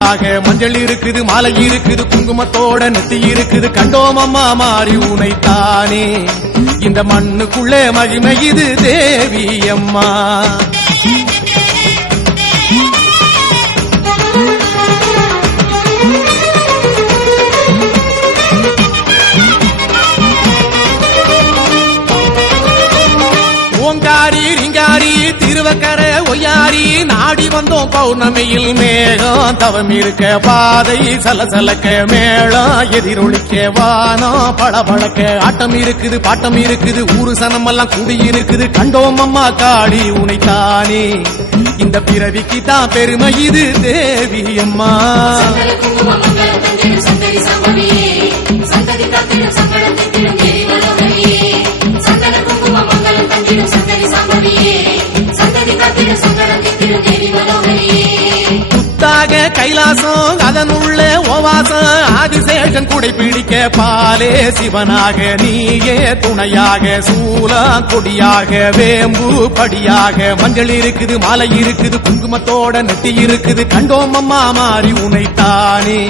மஞ்சள் இருக்குது, மாலை இருக்குது, குங்குமத்தோட நெத்தி இருக்குது. கண்டோம் அம்மா மாறி உனைத்தானே, இந்த மண்ணுக்குள்ளே மகிமை இது தேவி அம்மா. ஓங்காரி ரிங்காரி திருவக்கரை ஒய்யாரி நாடி வந்தோம் பௌர்ணமியில் மேகம் தவம் இருக்க பாதை சலசலக்க மேளம் எதிரொலிக்க வானம் பளபளக்க ஆட்டம் இருக்குது பாட்டம் இருக்குது ஊரு சனம் எல்லாம் கூடி இருக்குது. கண்டோம் அம்மா காளி உனைத்தானே, இந்த பிறவிக்கு தான் பெருமை இது தேவி அம்மா. புத்தாக கைலாசம் அதனுள்ள ஓவாசம் ஆதிசேஷன் குடை பிடிக்க பாலே சிவனாக நீயே துணையாக சூலம் கொடியாக வேம்பு படியாக மஞ்சள் இருக்குது மாலை இருக்குது குங்குமத்தோட நெத்தி இருக்குது. கண்டோம் அம்மா மாறி உனைத்தானே,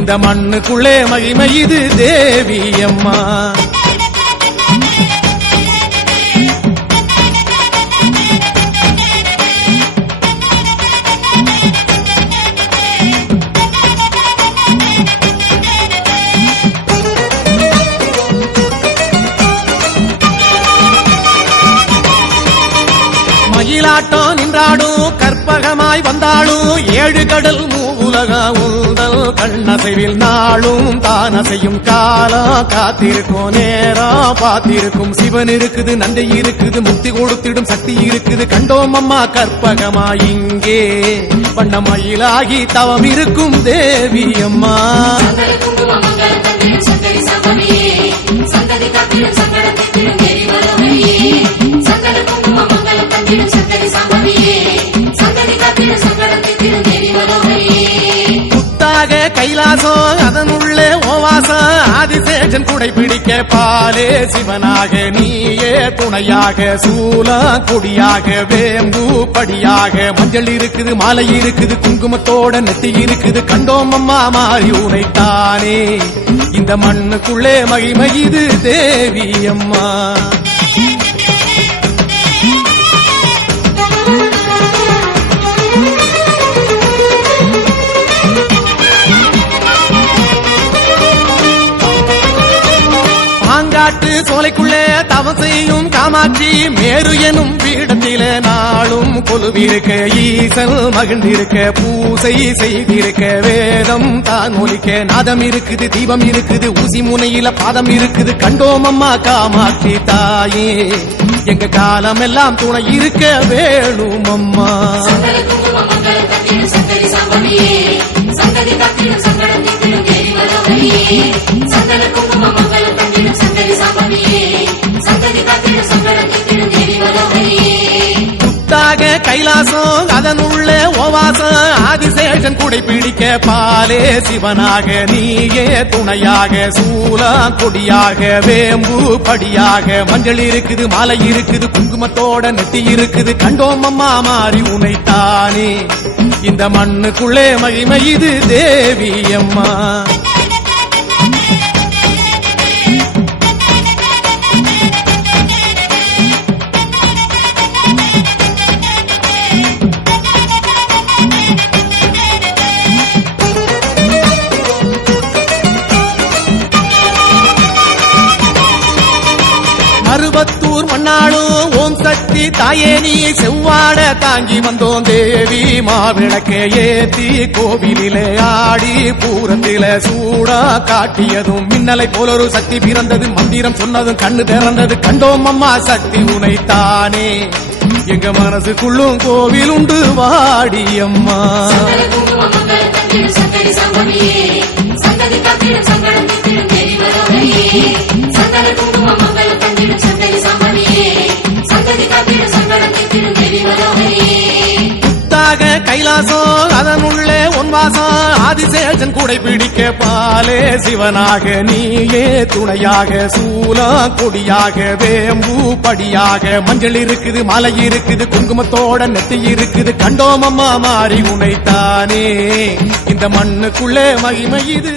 இந்த மண்ணுக்குள்ளே மகிமை இது தேவி அம்மா. மயிலாட்டம் நின்றாடும் கற்பகமாய் வந்தாலும் ஏழு கடல் மூவுலகம் உந்தல் கண்ணசைவில் நாளும் தானசையும் காலம் காத்திருக்கும் நேரம் பார்த்திருக்கும். சிவன் இருக்குது நந்தை இருக்குது முக்தி கொடுத்திடும் சக்தி இருக்குது. கண்டோம் அம்மா கற்பகமாய் இங்கே வண்ண மயிலாகி தவம் இருக்கும் தேவி அம்மா. புத்தாக கைலாசம் அதனுள்ள ஓவாசம் ஆதிசேஷன் குடை பிடிக்க பாலே சிவனாக நீயே துணையாக சூலம் கொடியாக வேம்பு படியாக மஞ்சள் இருக்குது மாலை இருக்குது குங்குமத்தோட நெத்தி இருக்குது. கண்டோம் அம்மா மாறி உனைத்தானே, இந்த மண்ணுக்குள்ளே மகிமை இது தேவி அம்மா. பாங்காட்டு சோலைக்குள்ளே தவம் செய்யும் காமாட்சி மேரு எனும் பீடத்திலே நாளும் கொலுவிருக்க ஈசல் மகிழ்ந்திருக்க பூசை செய்திருக்க வேதம் தான் ஒலிக்க நாதம் இருக்குது தீபம் இருக்குது ஊசி முனையில பாதம் இருக்குது. கண்டோம் அம்மா காமாட்சி தாயே, எங்க காலம் எல்லாம் துணை இருக்க வேணும் அம்மா. புத்தாக கைலாசம் அதனுள்ள ஓவாசம் ஆதிசேஷன் குடை பிடிக்க பாலே சிவனாக நீயே துணையாக சூலம் கொடியாக வேம்பு படியாக மஞ்சள் இருக்குது மாலை இருக்குது குங்குமத்தோட நெத்தி இருக்குது. கண்டோம் அம்மா மாறி உனைத்தானே, இந்த மண்ணுக்குள்ளே மகிமை இது தேவி அம்மா. மருவத்தூர் மண்ணாளும் ஓம் சக்தி தாயே நீ செவ்வாட தாங்கி வந்தோம் தேவி. மாவிளக்கே ஏத்தி கோவிலிலே ஆடி பூரத்தில சூடா காட்டியதும் மின்னலை போலொரு சக்தி பிறந்தது மந்திரம் சொன்னதும் கண்ணு திறந்தது. கண்டோம் அம்மா சக்தி உனைத்தானே, எங்க மனசுக்குள்ளும் கோவில் உண்டு வாடி அம்மா. புத்தாக கைலாசம் அதனுள்ளே ஒன்வாசம் ஆதிசேஷன் கூடை பிடிக்க பாலே சிவனாக நீயே துணையாக சூலா கொடியாக வேம்பு படியாக மஞ்சள் இருக்குது மலை இருக்குது குங்குமத்தோட நெத்தி இருக்குது கண்டோமம்மா மாறி உனைத்தானே இந்த மண்ணுக்குள்ளே மகிமை இது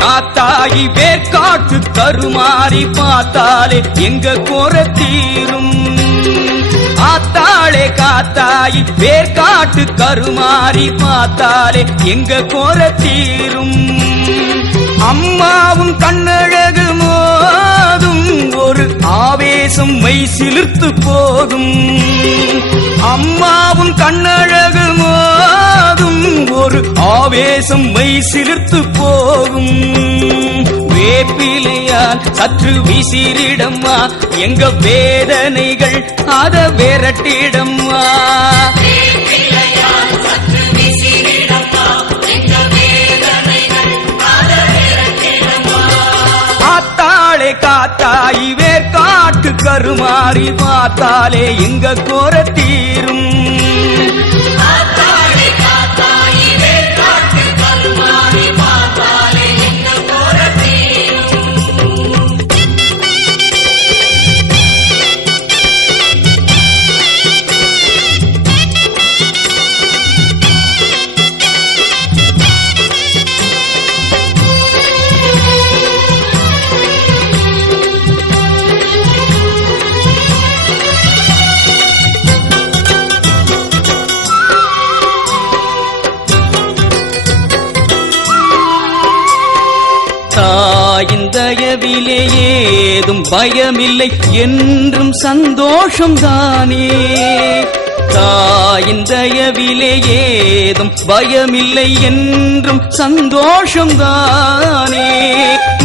காத்தாகி வேர்க்காட்டு கருமாறி பார்த்தாலே எங்க கோர தீரும். ஆத்தாளே காத்தாகி வேர்க்காட்டு கருமாறி பார்த்தாலே எங்க கோர தீரும். அம்மாவும் கண்ணழகு மோதும் ஒரு ஆவேசம் மெய் சிலிர்த்து போகும். அம்மாவும் கண்ணழகு மோதும் ஒரு ஆவேசம் மெய் சிலிர்த்து போகும். வேப்பிலையால் சற்று விசிறிடம்மா எங்க வேதனைகள் அத விரட்டிடம்மா. ஆத்தாளே காத்தாயி வேர்க்காட்டு கருமாறி பார்த்தாலே எங்க கோர தீரும். தாயின் தயவிலே ஏதும் பயமில்லை என்றும் சந்தோஷம்தானே. தாயின் தயவிலே ஏதும் பயமில்லை என்றும் சந்தோஷம்தானே.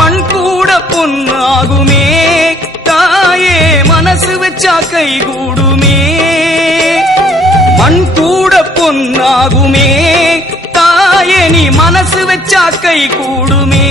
மண் கூட பொன்னாகுமே தாயே மனசு வச்சா கை கூடுமே. மண் கூட பொன்னாகுமே தாயே நீ மனசு வச்சா கை கூடுமே.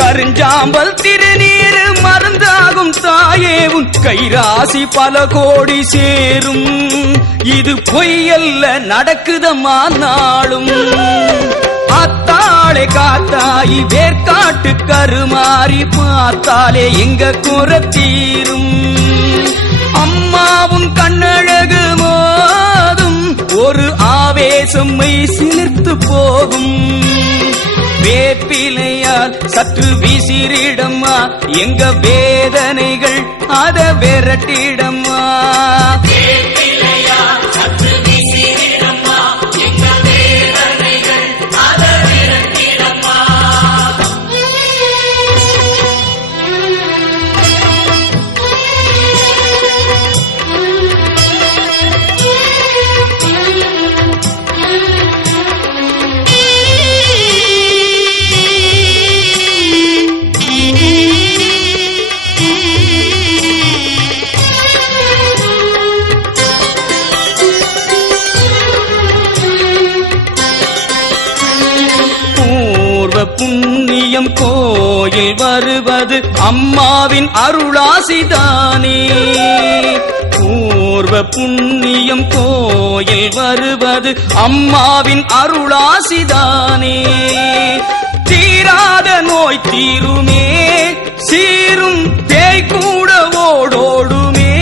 கருஞ்சாம்பல் திருநீர் மருந்தாகும் தாயே உன் கைராசி பல கோடி சேரும். இது பொய்யல்ல நடக்குதம்மா நாளும். அத்தாளே காத்தாயி வேர்க்காட்டு கருமாறி பார்த்தாலே எங்க குறை தீரும். அம்மாவும் கண்ணழகு மோதும் ஒரு ஆவேசம் மெய் சிலிர்த்து போகும். வேப்பிலையால் சற்று விசிறிடம்மா எங்க வேதனைகள் அத விரட்டிடம்மா. புண்ணியம் கோயில் வருவது அம்மாவின் அருளாசிதானே. பூர்வ புண்ணியம் கோயில் வருவது அம்மாவின் அருளாசிதானே. தீராத நோய் தீருமே சீரும் பேய் கூட ஓடோடுமே.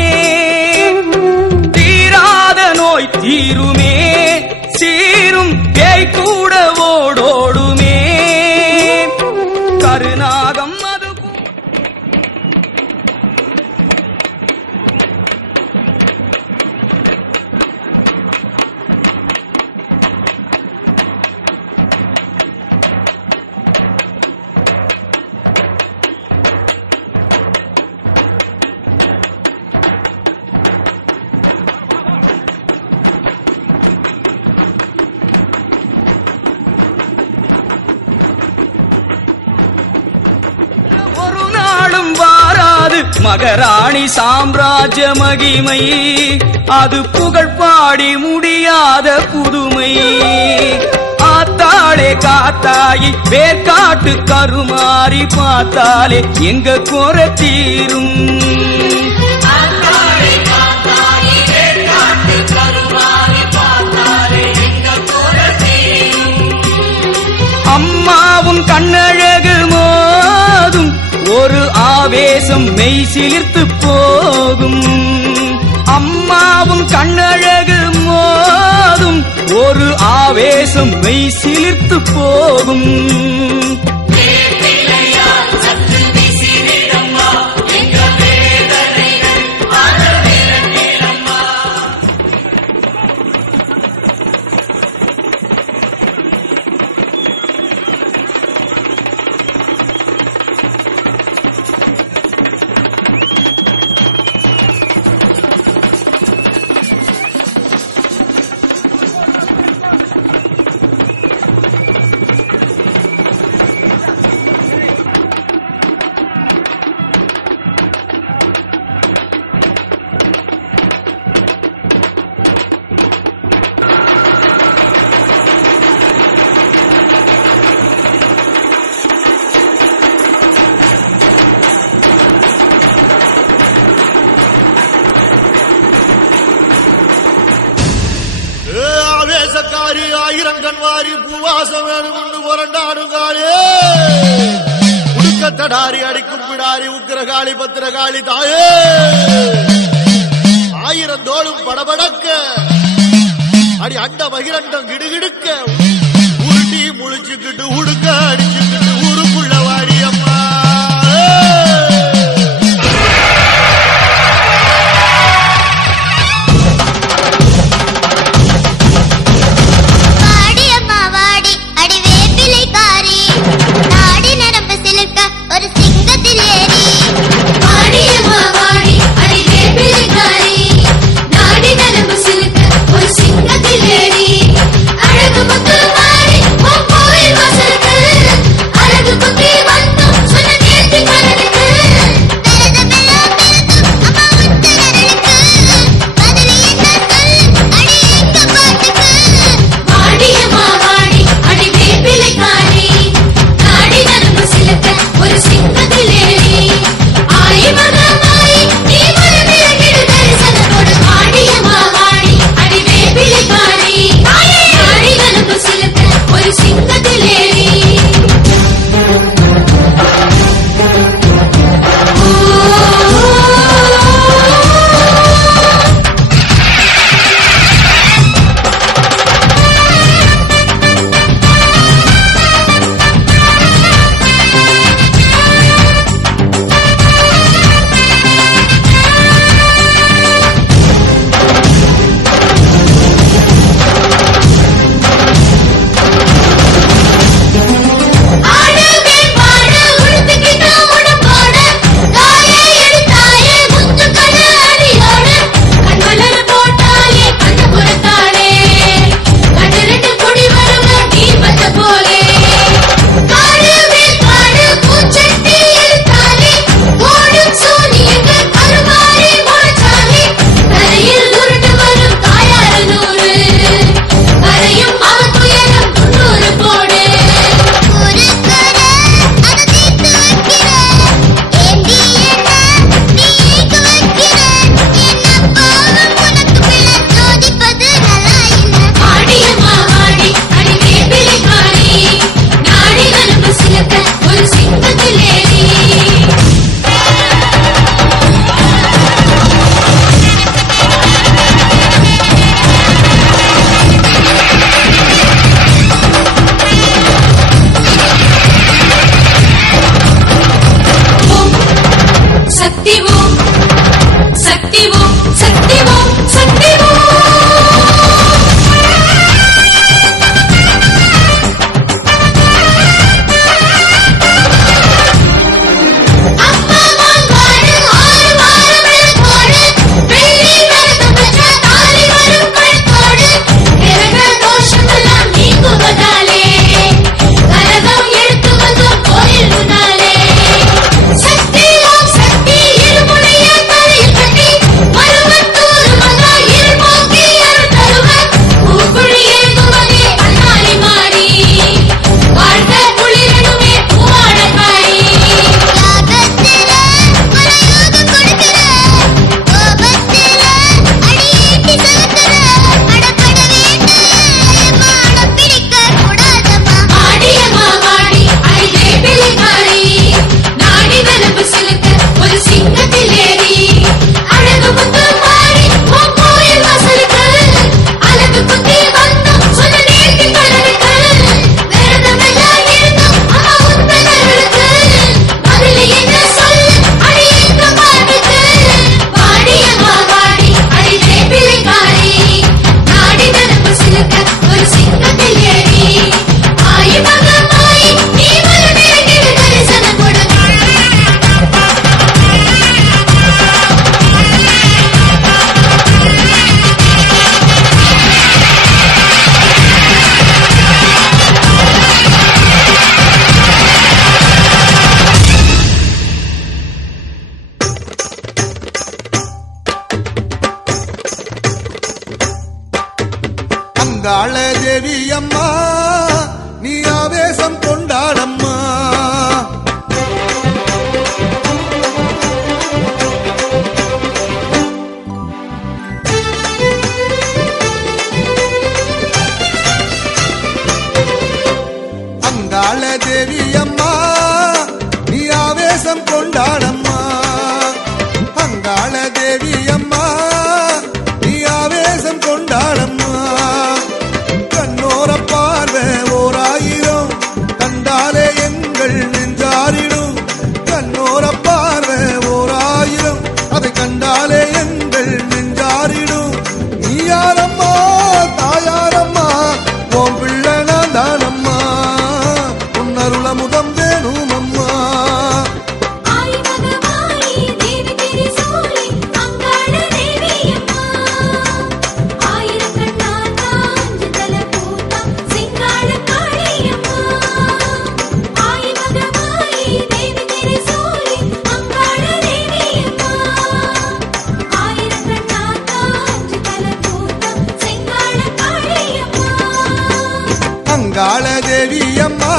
தீராத நோய் தீருமே சீரும் பேய் கூட ஓடோடுமே. கருநாகம் அது ஒரு நாளும் வாராது மகராணி சாம்ராஜ்ய மகிமை. அது புகழ் பாடி முடியாத புதுமை. ஆத்தாளே காத்தாயி வேர்க்காட்டு கருமாறி பார்த்தாலே எங்க குறை தீரும். அம்மாவும் கண்ணழகு மோதும் ஒரு ஆவேசம் மெய் சிலிர்த்து போகும். அம்மாவும் கண்ணழகு மோதும் ஒரு ஆவேசம் மெய் சிலிர்த்து போகும். ஆவேசக்காரி ஆயிரங்கன்வாரி பூவாசம் வேணும் கொண்டு புரண்டாடுங்காளே. உடுக்கத்தடாரி அடிக்கும் பிடாரி உக்கிரகாளி பத்திரகாளி தாயே. ஆயிரம் தோளும் படபடக்க அடி அண்ட மகிரண்டம் கிடுகிடுக்க உருட்டி முழிச்சுக்கிட்டு உடுக்க அடிச்சுக்கிட்டு ஊருக்குள்ள வாடி அம்மா. அழகு முத்து நெஞ்சாரிடும் கண்ணோர பார்வை ஓர் ஆயிரம் அதை கண்டாலே எங்கள் நெஞ்சாரிடும் நீ யாரம்மா தாயாரம்மா உன் பிள்ளை நான் தானம்மா உன்னருள முதம் வேணும் அம்மா அங்காள தேவி அம்மா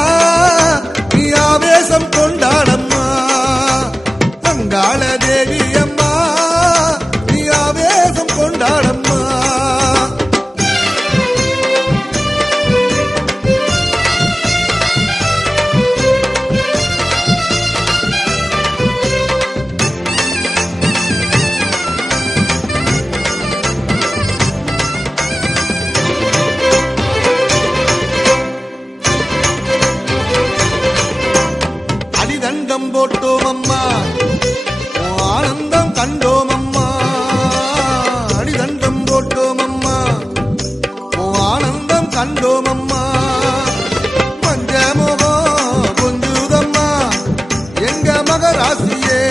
நீ ஆவேசம் கொண்டாடம்மா அங்காள தேவி அம்மா நீ ஆவேசம் கொண்டாடம்மா அடிதண்டம் போட்டோம் அம்மா உன் ஆனந்தம் கண்டோம் அம்மா அடிதண்டம் போட்டோம் அம்மா உன் ஆனந்தம் கண்டோம் அம்மா மஞ்ச முகம் கொஞ்சுதம்மா எங்க மகராசியே